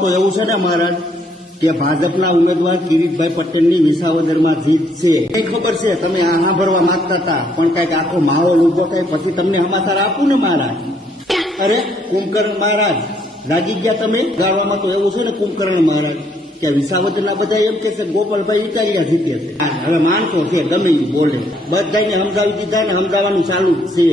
તો એવું છે ને મહારાજ કે ભાજપના ઉમેદવાર કિરીટભાઈ પટેલની વિસાવદરમાં જીત છે એ ખબર છે. તમે આ ભરવા માંગતા હતા પણ કઈક આખો માહોલ ઉભો થાય પછી તમને સમાચાર આપું ને મહારાજ. અરે કુંભકર્ણ મહારાજ લાગી ગયા તમે ગાળવામાં. તો એવું છે ને કુંભકર્ણ મહારાજ કે વિસાવદરના બધા એમ કે છે ગોપાલભાઈ ઇટાલિયા જીતે છે. હવે માણસો છે ગમે એ બોલે, બધાને સમજાવી દીધા ને સમજાવવાનું ચાલુ જ છે.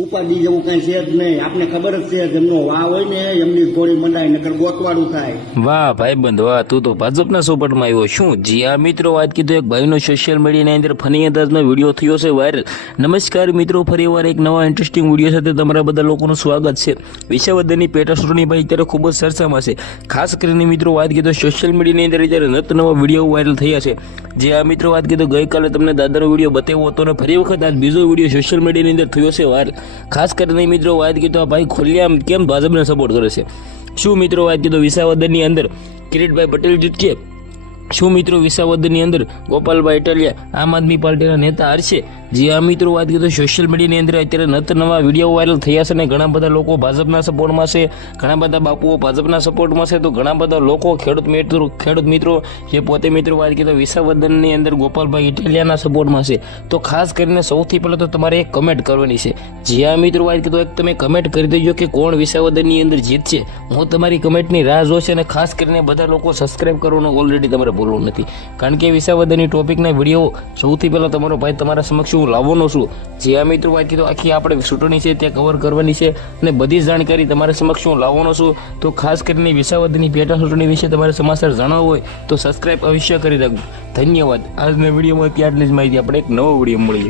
ઉપાડી જેવું કઈ છે જ નહીં. આપને ખબર જ છે જેમનો વાહ હોય ને એમની થોડી મંડાય નકર ગોતવાડું થાય. વાહ ભાઈબંધ વાહ, તું તો ભાજપના સપોર્ટમાં આવ્યો. શું જી આ મિત્રો, વાત કીધું એક ભાઈનો સોશિયલ મીડિયાની અંદર ફની અંદાજમાં વિડીયો થયો છે વાયરલ. નમસ્કાર મિત્રો, ફરીવાર એક નવા ઇન્ટરેસ્ટિંગ વિડીયો સાથે તમારા બધા લોકોનું સ્વાગત છે. વિસાવદરની પેટા ચૂંટણી ભાઈ અત્યારે ખૂબ જ ચર્ચામાં છે. ખાસ કરીને મિત્રો વાત કીધું સોશિયલ મીડિયાની અંદર અત્યારે નવા વિડીયો વાયરલ થયા છે. જે આ મિત્રો વાત કીધું ગઈકાલે તમને દાદાનો વિડીયો બતાવ્યો હતો અને ફરી વખત આજ બીજો વિડીયો સોશિયલ મીડિયાની અંદર થયો છે વાયરલ. ખાસ કરીને મિત્રો વાત કીધું આ ભાઈ ખુલ્લેઆમ કેમ ભાજપને સપોર્ટ કરે છે. શું મિત્રો વાત કીધું વિસાવદરની અંદર કિરીટભાઈ પટેલ જીતશે? શું મિત્રો વિસાવદરની અંદર ગોપાલભાઈ ઇટાલિયા આમ આદમી પાર્ટીના નેતા હારશે? જે આ મિત્રો વાત કીધું સોશિયલ મીડિયાની અંદર અત્યારે નવા વિડીયો વાયરલ થયા છે અને ઘણા બધા લોકો ભાજપના સપોર્ટમાં છે, ઘણા બધા બાપુઓ ભાજપના સપોર્ટમાં છે, તો ઘણા બધા લોકો ખેડૂત મિત્રો જે પોતે મિત્રો વાત કીધું વિસાવદનની અંદર ગોપાલભાઈ ઇટાલિયાના સપોર્ટમાં છે. તો ખાસ કરીને સૌથી પહેલાં તો તમારે એક કમેન્ટ કરવાની છે. જે આ મિત્રો વાત કીધું એક તમે કમેન્ટ કરી દેજો કે કોણ વિસાવદનની અંદર જીતશે. હું તમારી કમેન્ટની રાહ જોશે અને ખાસ કરીને બધા લોકો સબસ્ક્રાઇબ કરવાનું ઓલરેડી તમારે બોલવું નથી, કારણ કે વિસાવદનની ટોપિકના વિડીયો સૌથી પહેલાં તમારો ભાઈ તમારા સમક્ષ હું લાવવાનો છું. જે આ મિત્રો વાત કીધું આખી આપણે ચૂંટણી છે ત્યાં કવર કરવાની છે અને બધી જાણકારી તમારા સમક્ષ હું લાવવાનો છું. તો ખાસ કરીને વિસાવદરની પેટા ચૂંટણી વિશે તમારે સમાચાર જાણવા હોય તો સબસ્ક્રાઇબ અવશ્ય કરી રાખજો. ધન્યવાદ. આજના વિડીયોમાં આટલી જ માહિતી. આપણે એક નવો વિડીયો મળીએ.